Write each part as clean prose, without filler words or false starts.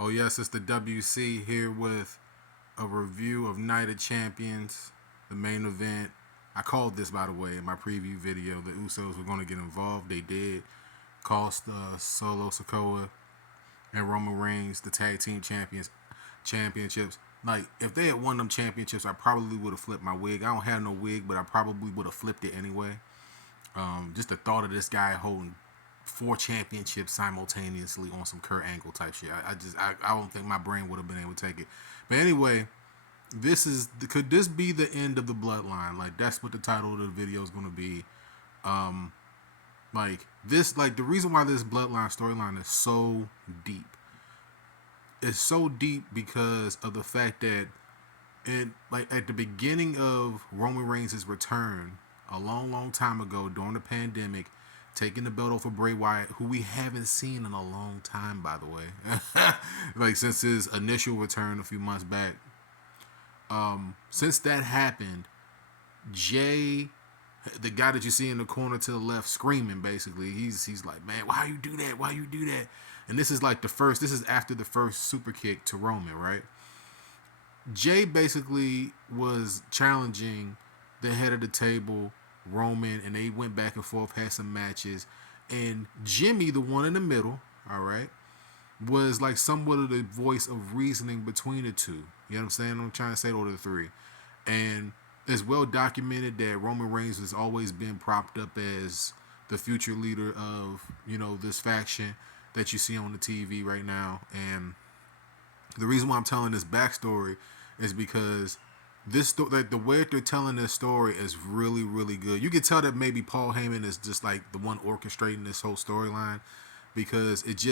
Oh yes, it's the WC here with a review of Night of Champions, the main event. I called this, by the way, in my preview video. The Usos were going to get involved. They did. Cost Solo Sokoa and Roman Reigns the tag team championships. Like, if they had won them championships, I probably would have flipped my wig. I don't have no wig, but I probably would have flipped it anyway. Just the thought of this guy holding four championships simultaneously on some Kurt Angle type shit. I don't think my brain would have been able to take it. But anyway, could this be the end of the bloodline? Like, that's what the title of the video is going to be. Like the reason why this bloodline storyline is so deep. It's so deep because of the fact that at the beginning of Roman Reigns' return a long time ago during the pandemic, taking the belt off of Bray Wyatt, who we haven't seen in a long time, by the way, like since his initial return a few months back. Since that happened, Jay, the guy that you see in the corner to the left, screaming, basically, he's like, man, why you do that? Why you do that? And this is like the first. This is after the first super kick to Roman, right? Jay basically was challenging the head of the table, Roman, and they went back and forth, had some matches. And Jimmy, the one in the middle, all right, was like somewhat of the voice of reasoning between the two. You know what I'm saying? I'm trying to say it over the three. And it's well documented that Roman Reigns has always been propped up as the future leader of, this faction that you see on the TV right now. And the reason why I'm telling this backstory is because the way they're telling this story is really, really good. You can tell that maybe Paul Heyman is just like the one orchestrating this whole storyline because it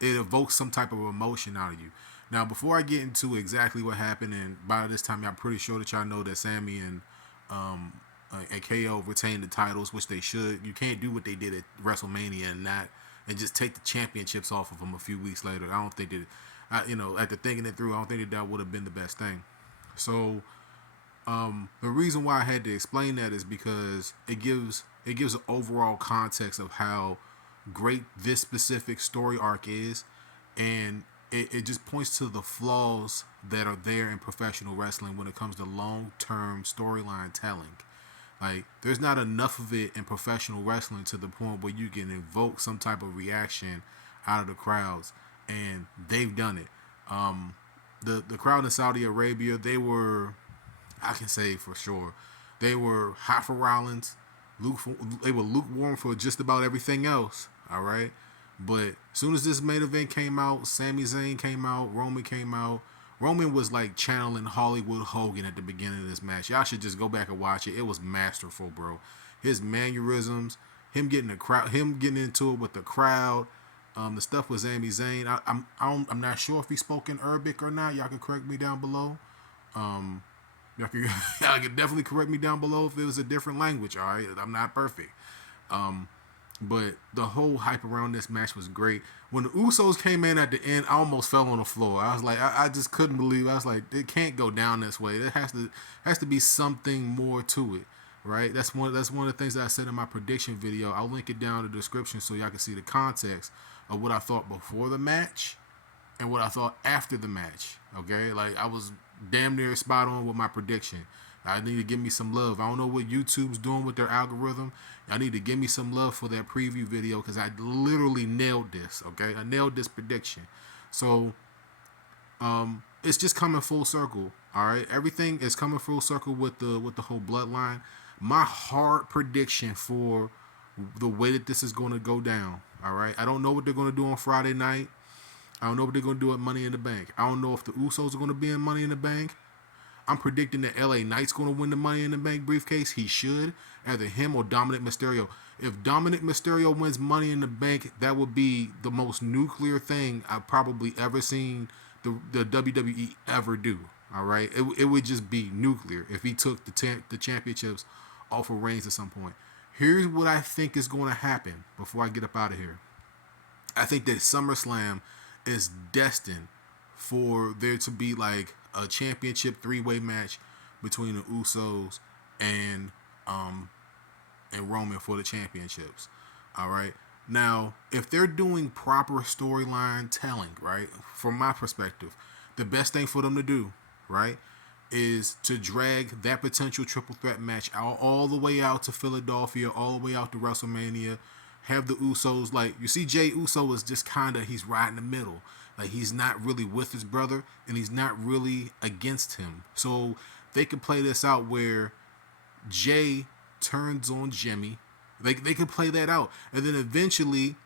evokes some type of emotion out of you. Now, before I get into exactly what happened, and by this time, I'm pretty sure that y'all know that Sammy and KO retained the titles, which they should. You can't do what they did at WrestleMania and just take the championships off of them a few weeks later. I don't think that, after thinking it through, I don't think that would have been the best thing. So, the reason why I had to explain that is because it gives an overall context of how great this specific story arc is, and it just points to the flaws that are there in professional wrestling when it comes to long-term storyline telling. Like, there's not enough of it in professional wrestling to the point where you can invoke some type of reaction out of the crowds, and they've done it. The crowd in Saudi Arabia, I can say for sure, they were hot for Rollins. They were lukewarm for just about everything else. All right, but as soon as this main event came out, Sami Zayn came out, Roman came out. Roman was like channeling Hollywood Hogan at the beginning of this match. Y'all should just go back and watch it. It was masterful, bro. His mannerisms, him getting into it with the crowd. The stuff with Sami Zayn. I'm not sure if he spoke in Arabic or not. Y'all can correct me down below. Y'all can, y'all can definitely correct me down below if it was a different language. All right, I'm not perfect. But the whole hype around this match was great. When the Usos came in at the end, I almost fell on the floor. I was like, I just couldn't believe it. I was like, it can't go down this way. There has to be something more to it, right? That's one of the things that I said in my prediction video. I'll link it down in the description so y'all can see the context of what I thought before the match and what I thought after the match. Okay, like I was damn near spot on with my prediction. I need to give me some love. I don't know what YouTube's doing with their algorithm. I need to give me some love for that preview video because I literally nailed this. Okay, I nailed this prediction. So, it's just coming full circle. All right, everything is coming full circle with the whole bloodline. My hard prediction for the way that this is going to go down. All right, I don't know what they're going to do on Friday night. I don't know what they're going to do at Money in the Bank. I don't know if the Usos are going to be in Money in the Bank. I'm predicting that LA Knight's going to win the Money in the Bank briefcase. He should. Either him or Dominic Mysterio. If Dominic Mysterio wins Money in the Bank, that would be the most nuclear thing I've probably ever seen the WWE ever do. All right? It would just be nuclear if he took the championships off of Reigns at some point. Here's what I think is going to happen before I get up out of here. I think that SummerSlam is destined for there to be like a championship three-way match between the Usos and Roman for the championships. All right. Now, if they're doing proper storyline telling, right, from my perspective, the best thing for them to do, right, is to drag that potential triple threat match out all the way out to Philadelphia, all the way out to WrestleMania. Have the Usos, like, you see Jay Uso is just kind of, he's right in the middle. Like, he's not really with his brother and he's not really against him. So they could play this out where Jay turns on Jimmy. They could play that out. And then eventually,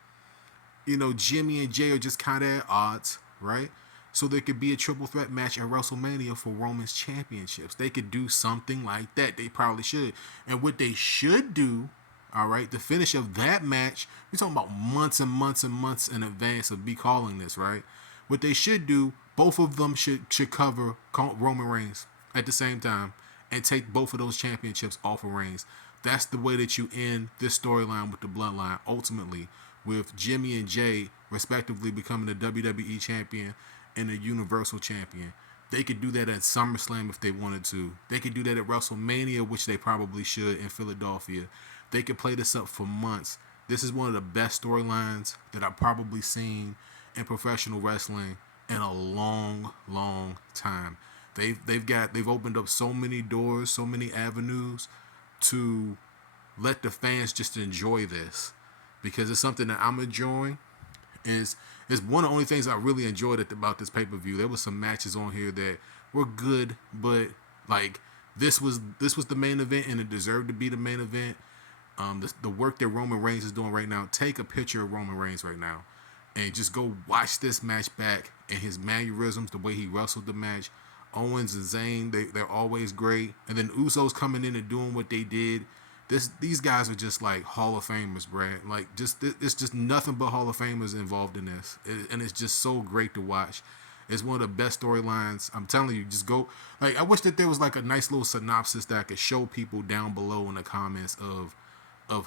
Jimmy and Jay are just kind of at odds, right? So there could be a triple threat match at WrestleMania for Roman's championships. They could do something like that. They probably should. And what they should do, all right, the finish of that match, we're talking about months and months and months in advance of me calling this, right? What they should do, both of them should cover Roman Reigns at the same time and take both of those championships off of Reigns. That's the way that you end this storyline with the Bloodline, ultimately, with Jimmy and Jay respectively becoming the WWE champion and the Universal champion. They could do that at SummerSlam if they wanted to. They could do that at WrestleMania, which they probably should, in Philadelphia. They could play this up for months. This is one of the best storylines that I've probably seen in professional wrestling in a long, long time. They've opened up so many doors, so many avenues to let the fans just enjoy this, because it's something that I'm enjoying. It's one of the only things I really enjoyed about this pay-per-view. There was some matches on here that were good, but like this was the main event and it deserved to be the main event. The work that Roman Reigns is doing right now, take a picture of Roman Reigns right now and just go watch this match back and his mannerisms, the way he wrestled the match. Owens and Zayn, they're always great. And then Usos coming in and doing what they did. These guys are just like Hall of Famers, Brad. Like, it's just nothing but Hall of Famers involved in this. And it's just so great to watch. It's one of the best storylines. I'm telling you, just go. Like, I wish that there was like a nice little synopsis that I could show people down below in the comments of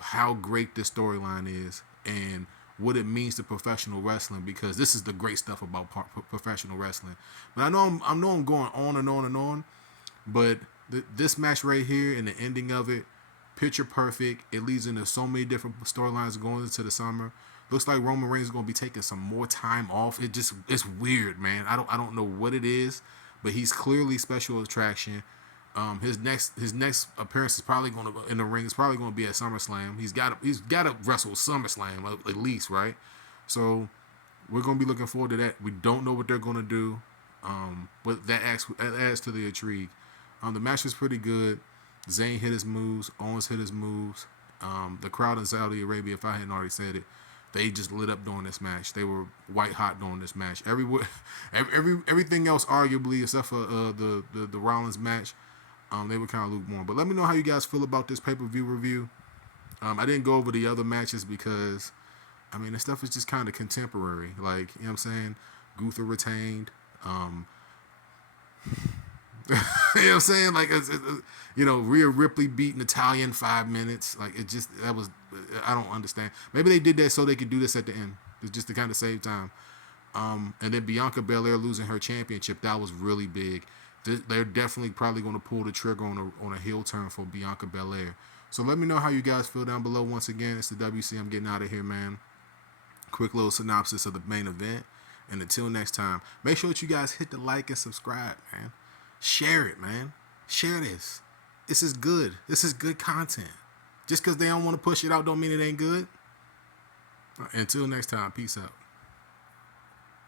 how great this storyline is and what it means to professional wrestling, because this is the great stuff about professional wrestling. But I know I'm going on and on and on, but this match right here and the ending of it, picture perfect. It leads into so many different storylines going into the summer. Looks like Roman Reigns is going to be taking some more time off. It's weird, man. I don't know what it is, but he's clearly special attraction. His next appearance is probably going to in the ring is probably going to be at SummerSlam. He's got to wrestle SummerSlam at least, right? So we're going to be looking forward to that. We don't know what they're going to do, but that adds to the intrigue. The match was pretty good. Zayn hit his moves. Owens hit his moves. The crowd in Saudi Arabia, if I hadn't already said it, they just lit up during this match. They were white hot during this match. Everything else, arguably, except for the Rollins match, they were kind of lukewarm. But let me know how you guys feel about this pay-per-view review. I didn't go over the other matches because, I mean, the stuff is just kind of contemporary. Like, you know what I'm saying? Gunther retained. You know what I'm saying? Like, Rhea Ripley beat Natalya in 5 minutes. Like, I don't understand. Maybe they did that so they could do this at the end. It's just to kind of save time. And then Bianca Belair losing her championship, that was really big. They're definitely probably going to pull the trigger on a heel turn for Bianca Belair. So let me know how you guys feel down below. Once again, it's the WC. I'm getting out of here, man. Quick little synopsis of the main event. And until next time, make sure that you guys hit the like and subscribe, man. Share it, man. Share this. This is good. This is good content. Just because they don't want to push it out don't mean it ain't good. Until next time, peace out.